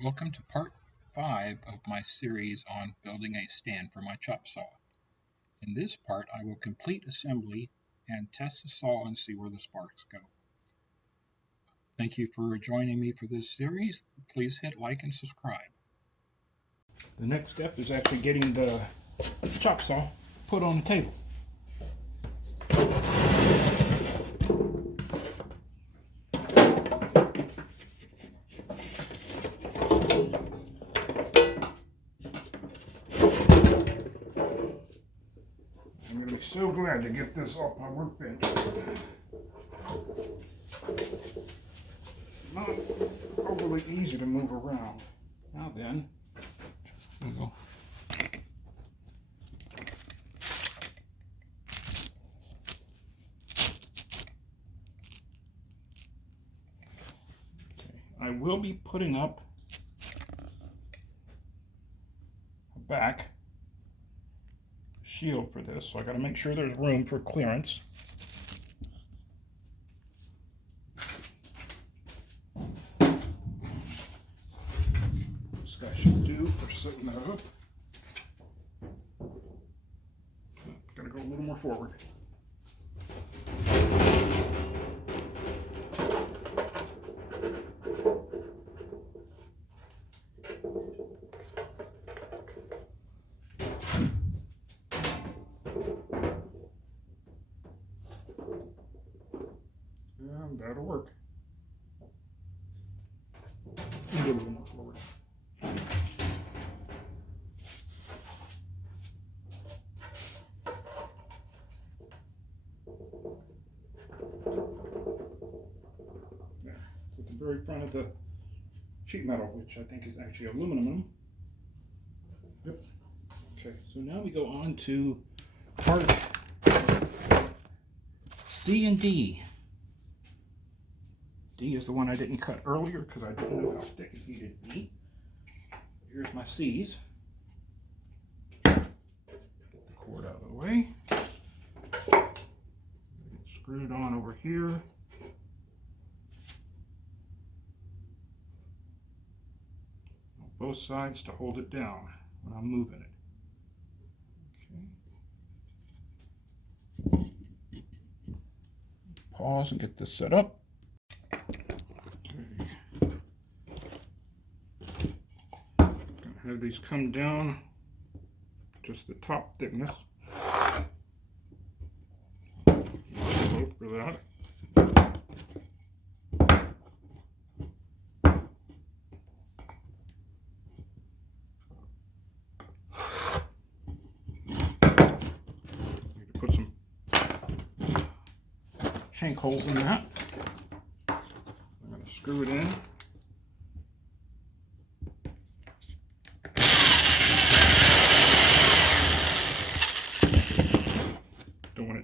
Welcome to part 5 of my series on building a stand for my chop saw. In this part, I will complete assembly and test the saw and see where the sparks go. Thank you for joining me for this series. Please hit like and subscribe. The next step is actually getting the chop saw put on the table. I'm going to be so glad to get this off my workbench. Not overly easy to move around. Now then, there we go. I will be putting up a back shield for this, so I got to make sure there's room for clearance. This guy should do for setting that up. Got to go a little more forward. And that'll work. And go a little more forward. There. At the very front of the sheet metal, which I think is actually aluminum. Yep. Okay, so now we go on to part C and D. D is the one I didn't cut earlier because I didn't know how thick it needed to be. Here's my C's. Get the cord out of the way. Get screwed on over here. On both sides to hold it down when I'm moving it. Okay. Pause and get this set up. Have these come down just the top thickness. Rope for that. Need to put some shank holes in that. I'm going to screw it in.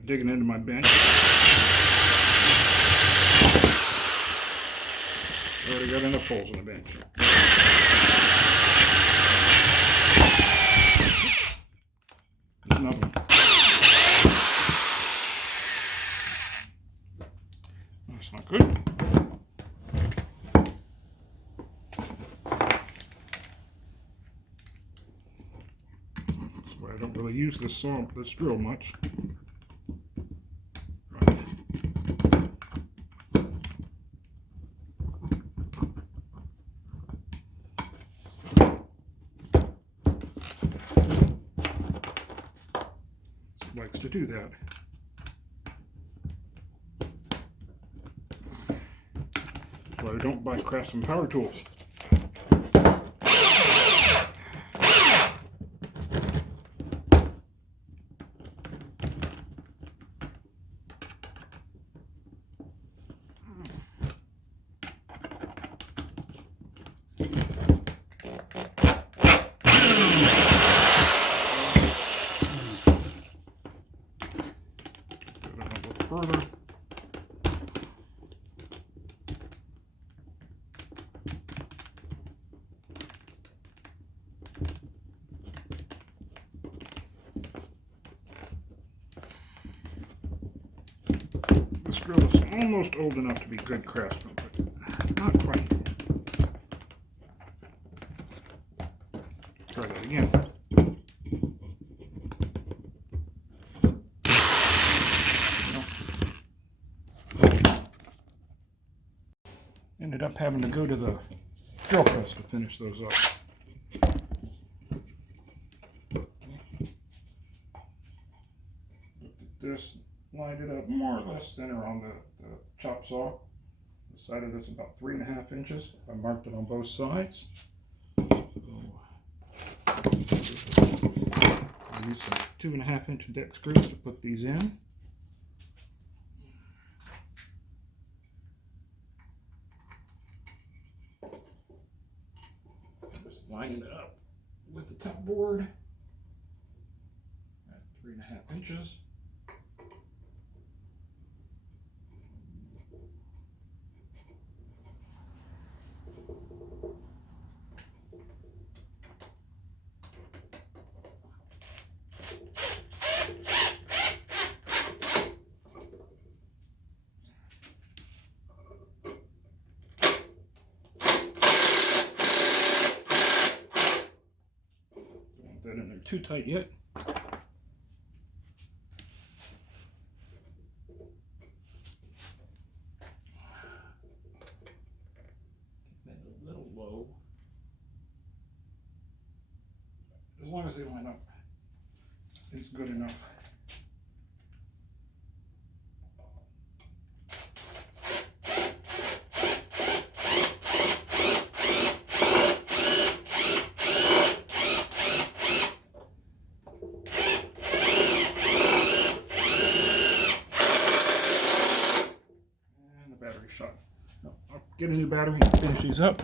Digging into my bench. Already got enough holes in the bench. There's nothing. That's not good. That's why I don't really use this drill much. Likes to do that. So I don't buy Craftsman power tools. Further. This drill is almost old enough to be good Craftsman, but not quite. Try that again. Ended up having to go to the drill press to finish those up. This lined it up more or less center on the chop saw. Decided it's about 3.5 inches. I marked it on both sides. So, I use some 2.5-inch deck screws to put these in. Just line it up with the top board at 3.5 inches. That in there too tight yet. Keep that a little low. As long as they line up, it's good enough. Shot. I'll get a new battery and finish these up.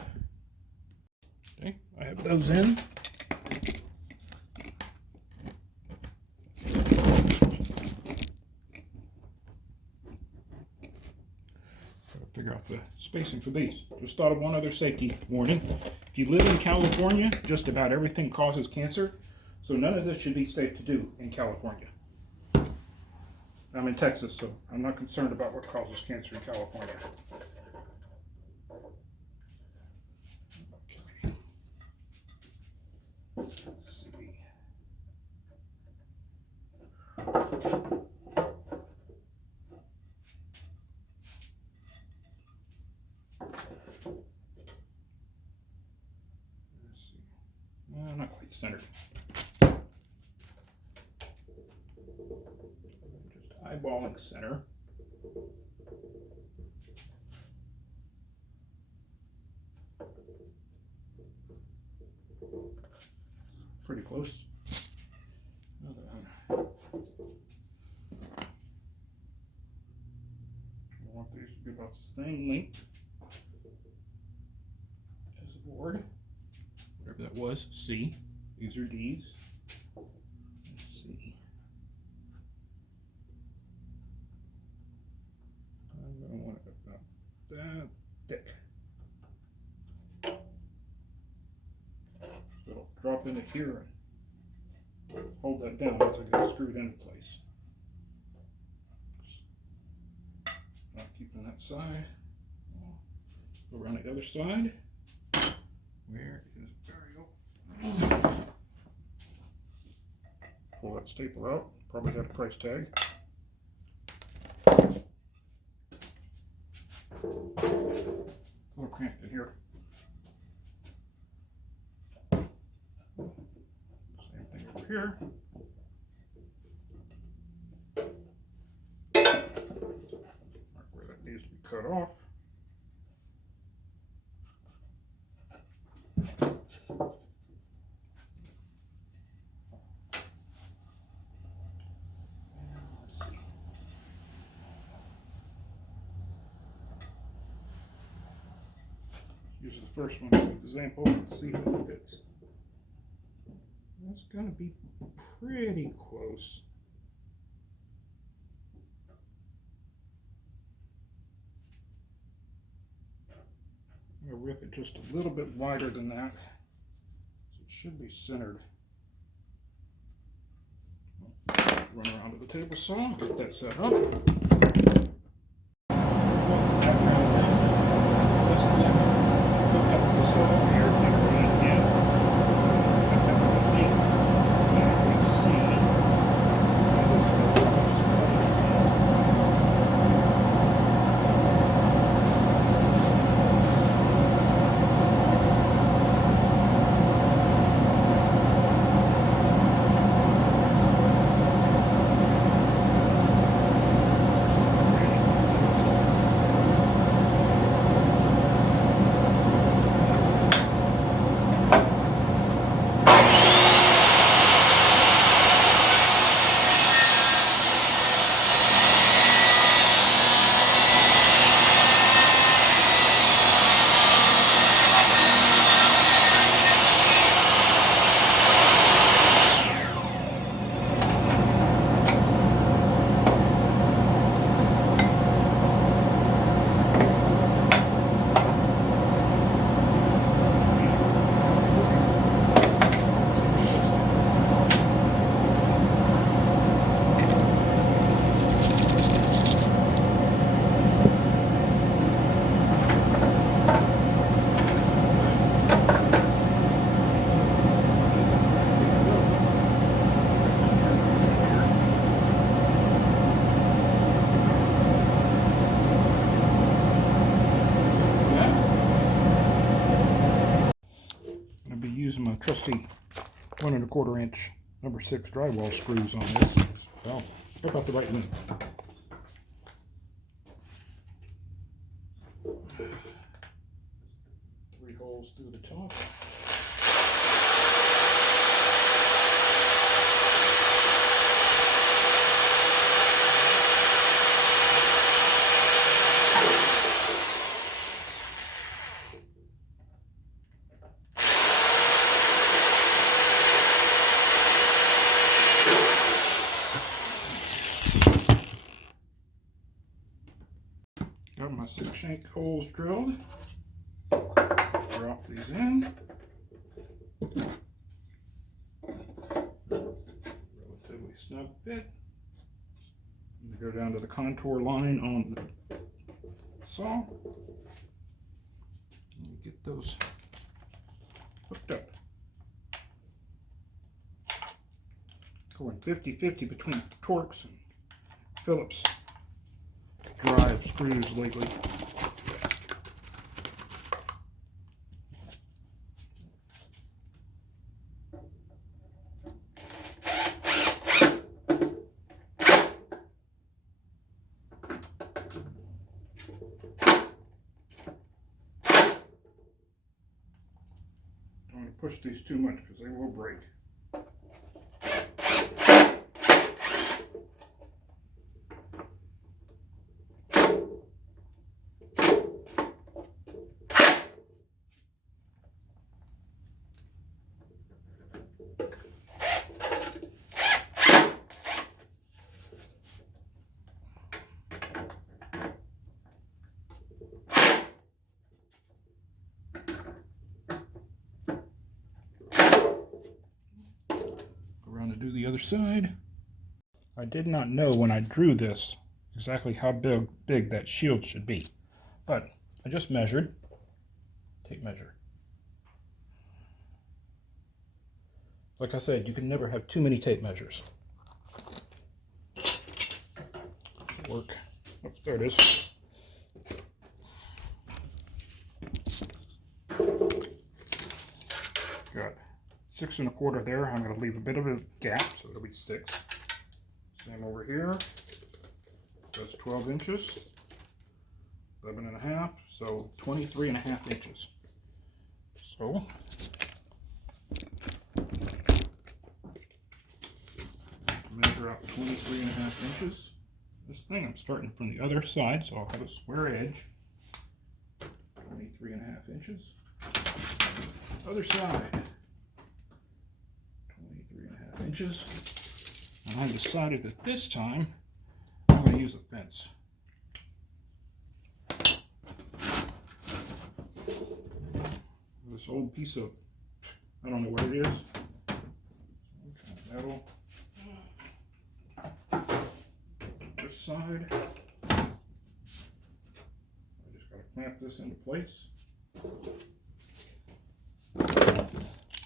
Okay, I have those in. Gotta figure out the spacing for these. Just thought of one other safety warning. If you live in California, just about everything causes cancer, so none of this should be safe to do in California. I'm in Texas, so I'm not concerned about what causes cancer in California. Okay. Let's see. Not quite centered. Eyeballing center. Pretty close. I want these to be about the same length as the board. Whatever that was, C. These are D's. Let's see. I'm going to want it about that thick. So it'll drop into here and hold that down once I get it screwed into place. Not keeping that side. Go around the other side. Where is, there we go. Pull that staple out. Probably got a price tag. A little cramped in here. Same thing over here. Mark where that needs to be cut off. Use the first one as an example and see if it fits. That's going to be pretty close. I'm going to rip it just a little bit wider than that. So it should be centered. Run around to the table saw, get that set up. Hook up to the saw here, and run it again. using my trusty 1 1/4 inch number 6 drywall screws on this. Well, they're about the right length. 3 holes through the top. Got my 6 shank holes drilled. Drop these in. Relatively snug fit. Go down to the contour line on the saw. And get those hooked up. Going 50-50 between Torx and Phillips drive screws lately. Don't want to push these too much because they will break. To do the other side. I did not know when I drew this exactly how big that shield should be, but I just measured. Tape measure. Like I said, you can never have too many tape measures. Work. Oh, there it is. Got 6 1/4 there. I'm going to leave a bit of a gap, so it'll be 6. Same over here. That's 12 inches. 11.5, so 23.5 inches. So measure out 23.5 inches. This thing I'm starting from the other side, so I'll have a square edge. 23.5 inches. Other side. 23.5 inches. And I've decided that this time I'm going to use a fence. This old piece of, I don't know what it is. Some kind of metal. This side. I just got to clamp this into place.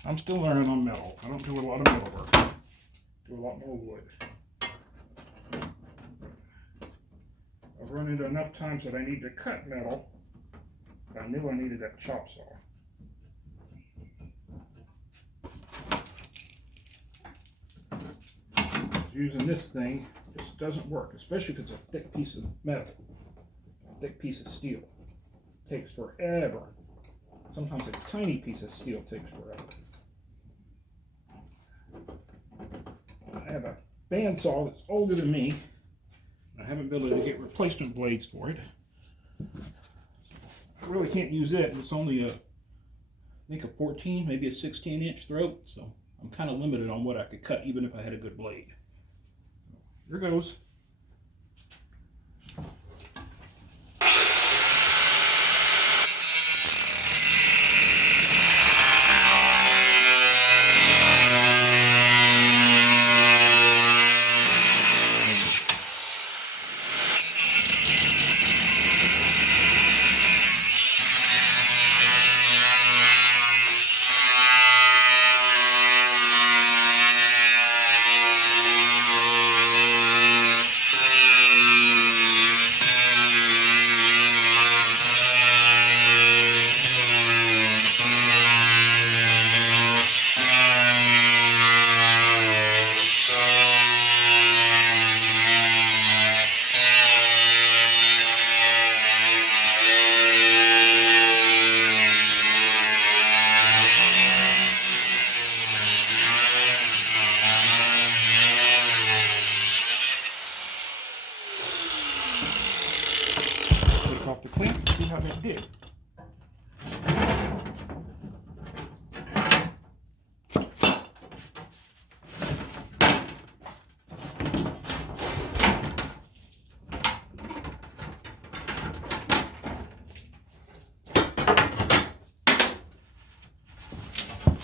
I'm still learning on metal. I don't do a lot of metal work. I do a lot more wood. I've run into enough times that I need to cut metal, but I knew I needed that chop saw. Using this thing just doesn't work, especially if it's a thick piece of metal, a thick piece of steel. It takes forever. Sometimes a tiny piece of steel takes forever. I have a bandsaw that's older than me. I haven't been able to get replacement blades for it. I really can't use it. It's only I think a 14, maybe a 16-inch throat, so I'm kind of limited on what I could cut even if I had a good blade. Here goes.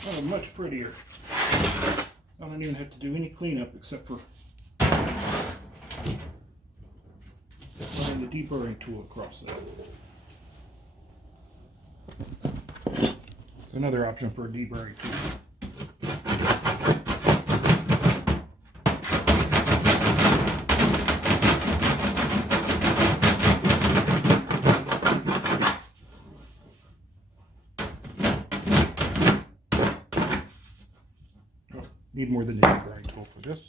Oh, much prettier. I don't even have to do any cleanup except for running the deburring tool across it. It's another option for a deburring tool. Need more than the deburring tool for this.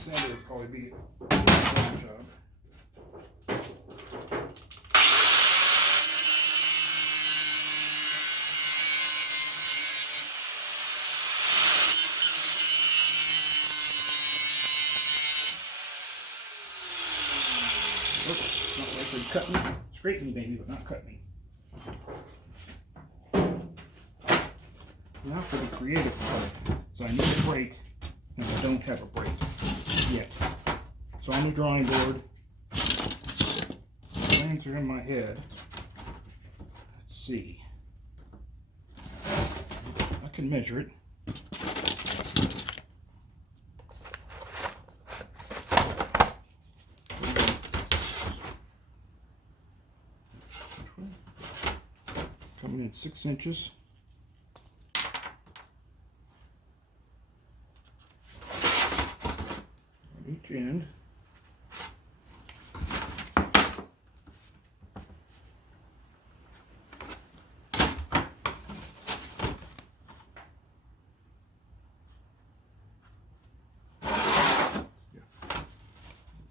Sander would probably be a better job. Oops, not likely to cut me. Scrape me maybe, but not cut me. Now for the creative part. So I need a break, and I don't have a break yet. So on the drawing board, plans are in my head. Let's see. I can measure it. Coming in 6 inches. On each end.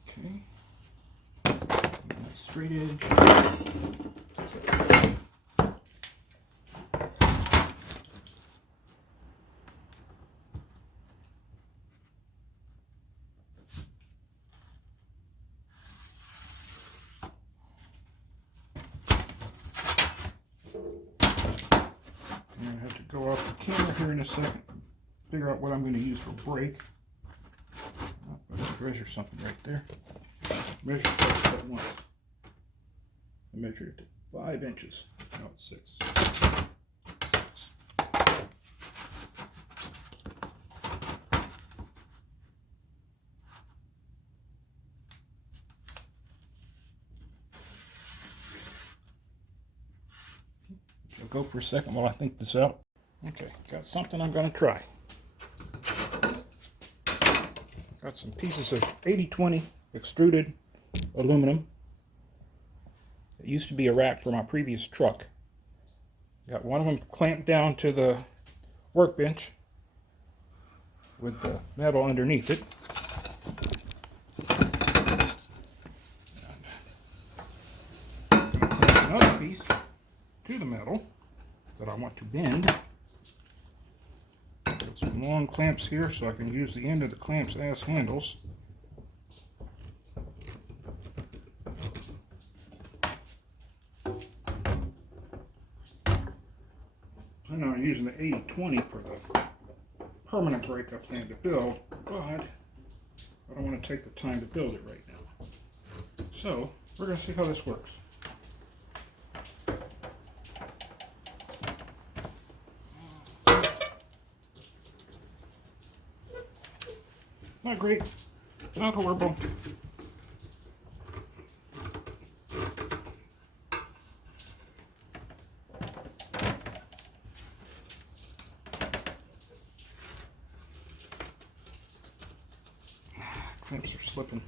Okay. Nice straight edge. I have to go off the camera here in a second, figure out what I'm going to use for brake. Oh, I measure something right there. Measure twice at once. I measured it to 5 inches. Now it's 6. I'll go for a second while I think this out. Okay, got something I'm going to try. Got some pieces of 80/20 extruded aluminum. It used to be a rack for my previous truck. Got one of them clamped down to the workbench with the metal underneath it. And another piece to the metal that I want to bend. Got some long clamps here so I can use the end of the clamps as handles. I know I'm using the 80/20 for the permanent brake I plan to build, but I don't want to take the time to build it right now. So we're going to see how this works. Not great, not horrible. Clamps are slipping.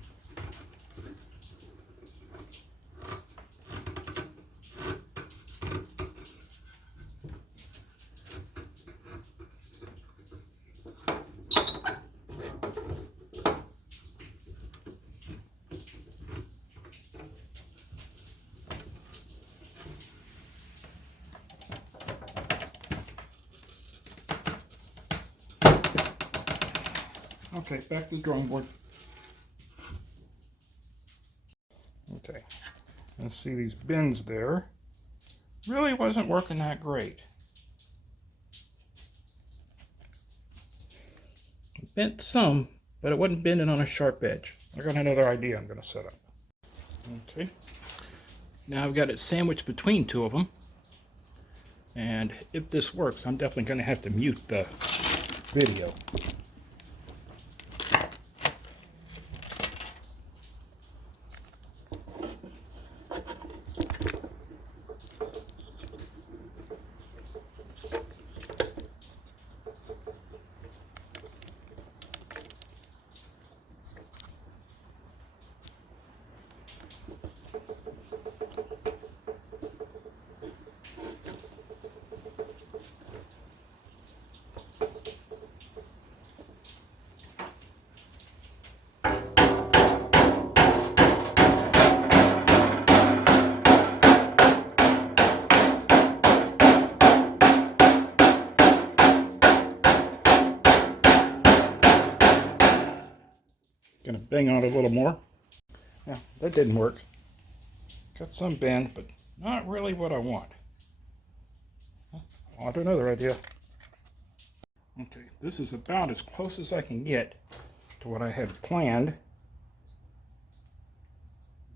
Okay, back to the drawing board. Okay, let's see these bends there. Really wasn't working that great. It bent some, but it wasn't bending on a sharp edge. I got another idea I'm going to set up. Okay, now I've got it sandwiched between two of them. And if this works, I'm definitely going to have to mute the video. Gonna bang on it a little more. Yeah, that didn't work. Got some bend, but not really what I want. On to another idea. Okay, this is about as close as I can get to what I had planned.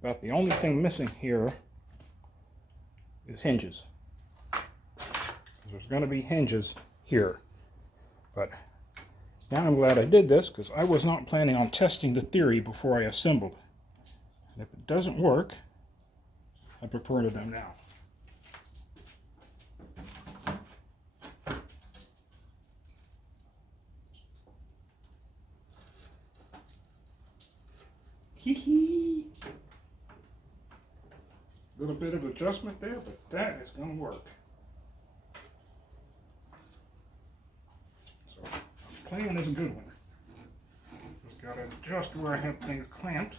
About the only thing missing here is hinges. There's going to be hinges here, but now I'm glad I did this because I was not planning on testing the theory before I assembled. And if it doesn't work, I prefer to them now. Hee. A little bit of adjustment there, but that is going to work. So, the plan is a good one. Just got to adjust where I have things clamped.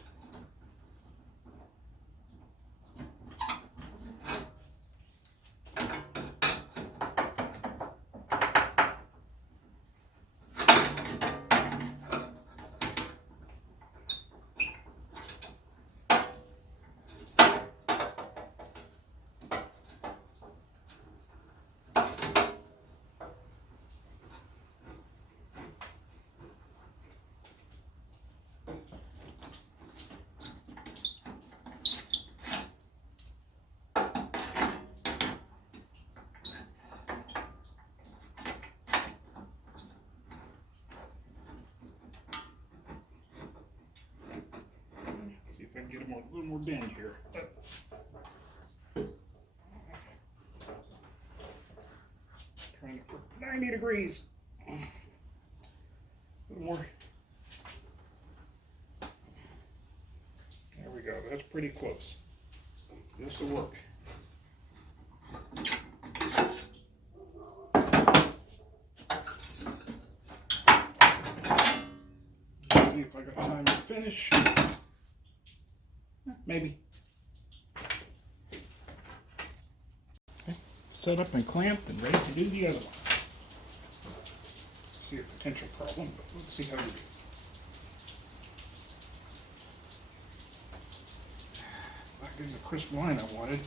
See if I can get a little more bend here. Trying to put 90 degrees. A little more. There we go. That's pretty close. This will work. Let's see if I got time to finish. Maybe. Okay. Set up and clamped and ready to do the other one. See a potential problem, but let's see how we do. Not getting the crisp line I wanted.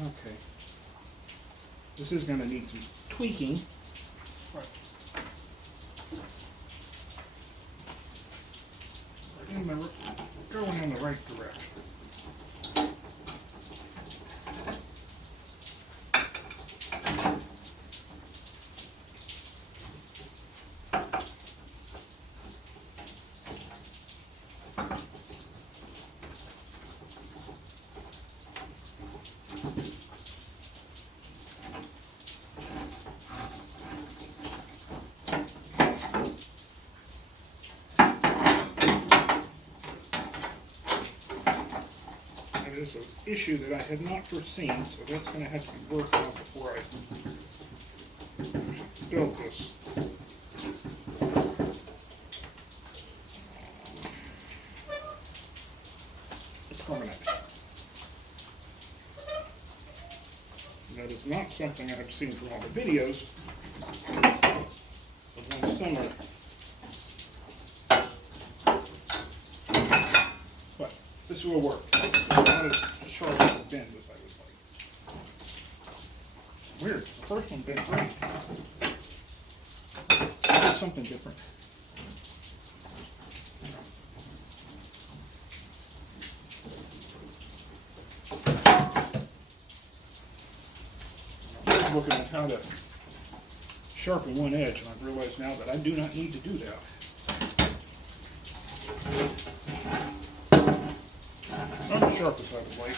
Okay. This is going to need some tweaking. But going in the right direction. Is an issue that I had not foreseen, so that's going to have to be worked out before I build this. something I've seen from all the videos of one summer. But this will work. It's not as sharp as it bends as I would like. Weird. The first one bent great. I did something different. I'm looking at how to sharpen one edge, and I've realized now that I do not need to do that. Not as sharp as I would like,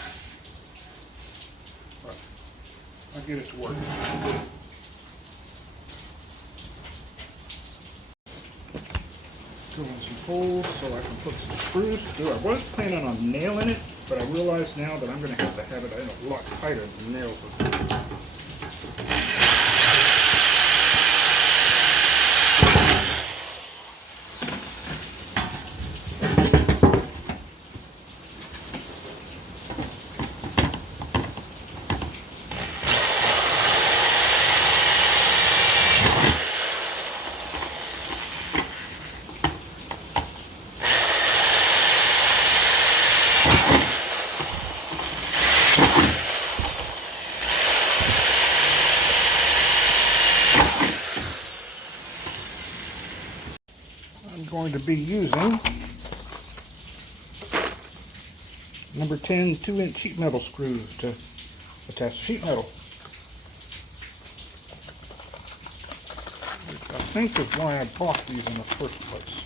but I'll get it to work. Drill in some holes so I can put some screws through. I was planning on nailing it, but I realize now that I'm going to have it a lot tighter than nails would be. I'm going to be using number 10 2-inch sheet metal screws to attach the sheet metal. Which I think is why I bought these in the first place.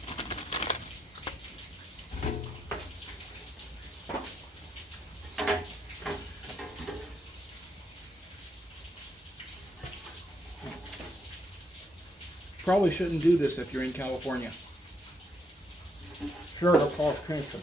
Probably shouldn't do this if you're in California. Sure, it'll cause cancer.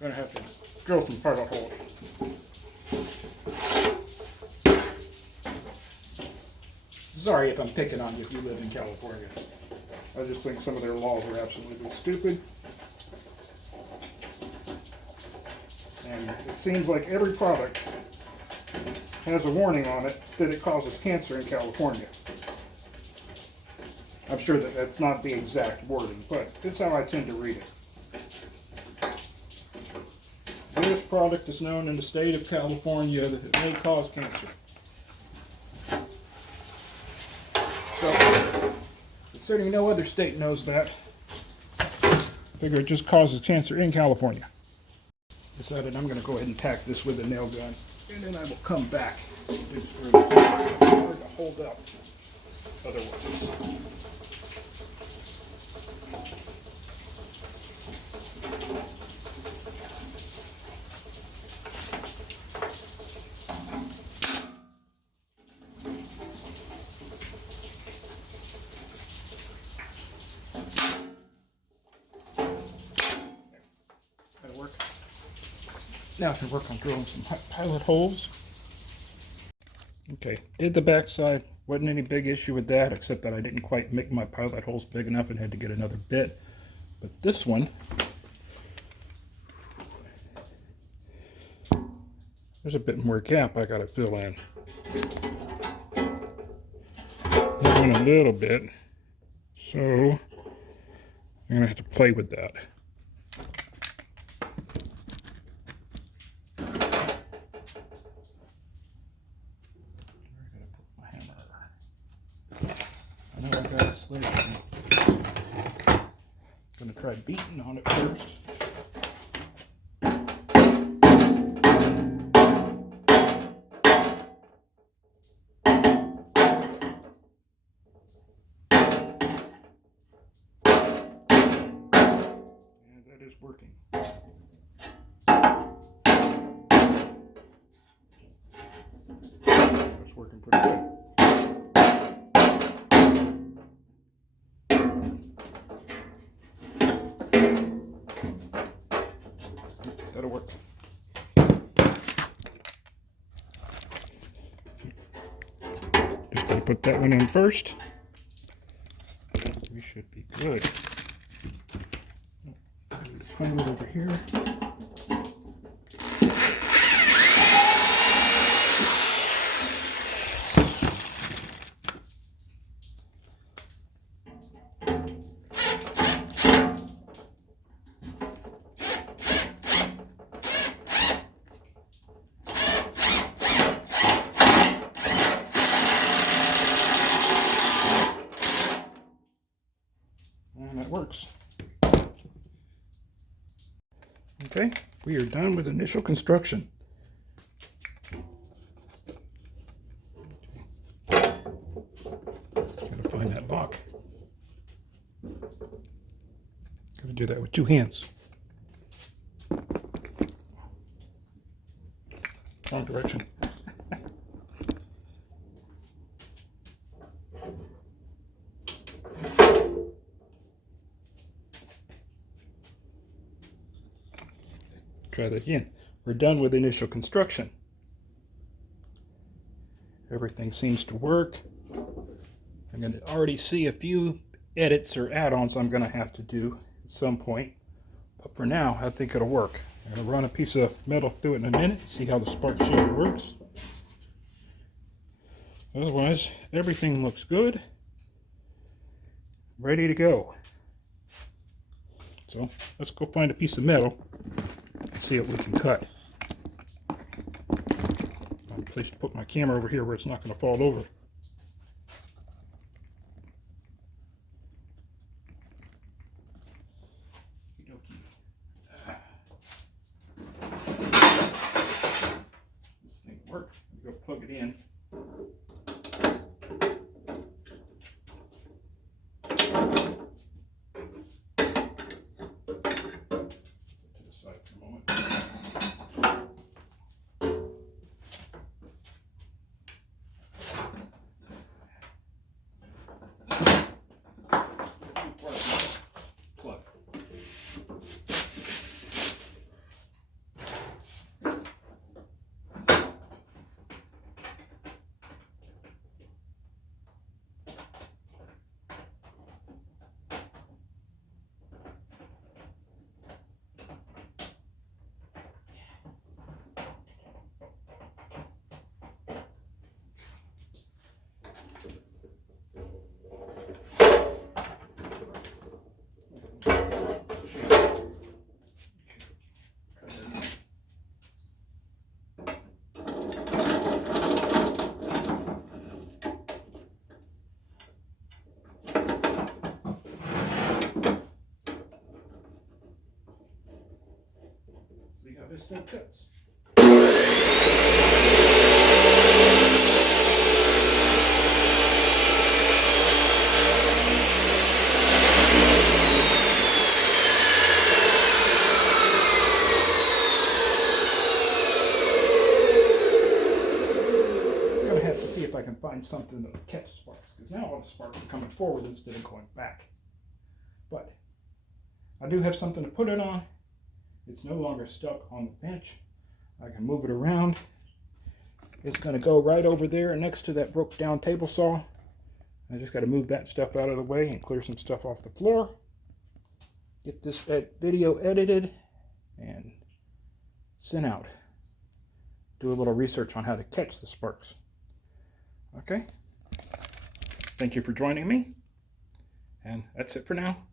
Gonna have to drill some pilot holes. Sorry if I'm picking on you if you live in California. I just think some of their laws are absolutely stupid. And it seems like every product has a warning on it that it causes cancer in California. I'm sure that that's not the exact wording, but it's how I tend to read it. This product is known in the state of California that it may cause cancer. So, considering no other state knows that, I figure it just causes cancer in California. Decided I'm going to go ahead and tack this with a nail gun, and then I will come back and do screws. It's hard to hold up otherwise. Now I can work on drilling some pilot holes. Okay, did the backside. Wasn't any big issue with that, except that I didn't quite make my pilot holes big enough and had to get another bit. But this one, there's a bit more gap I gotta fill in. In a little bit, so I'm gonna have to play with that. I know I got a slate. Gonna try beating on it first. that is working. That's working pretty good. That'll work. Just gonna put that one in first. We should be good. Find it over here. And that works. Okay, we are done with initial construction. Gotta find that lock. Gotta do that with 2 hands. Wrong direction. Try that again. We're done with initial construction. Everything seems to work. I'm going to already see a few edits or add-ons I'm going to have to do at some point. But for now, I think it'll work. I'm going to run a piece of metal through it in a minute, see how the spark shooter works. Otherwise, everything looks good. Ready to go. So, let's go find a piece of metal. See what we can cut. I'm pleased to put my camera over here where it's not going to fall over. This thing works. Go plug it in. This thing cuts. I'm gonna have to see if I can find something that'll catch sparks, because now all the sparks are coming forward instead of going back. But I do have something to put it on. It's no longer stuck on the bench. I can move it around. It's going to go right over there next to that broke down table saw. I just got to move that stuff out of the way and clear some stuff off the floor. Get this video edited and sent out. Do a little research on how to catch the sparks. Okay. Thank you for joining me. And that's it for now.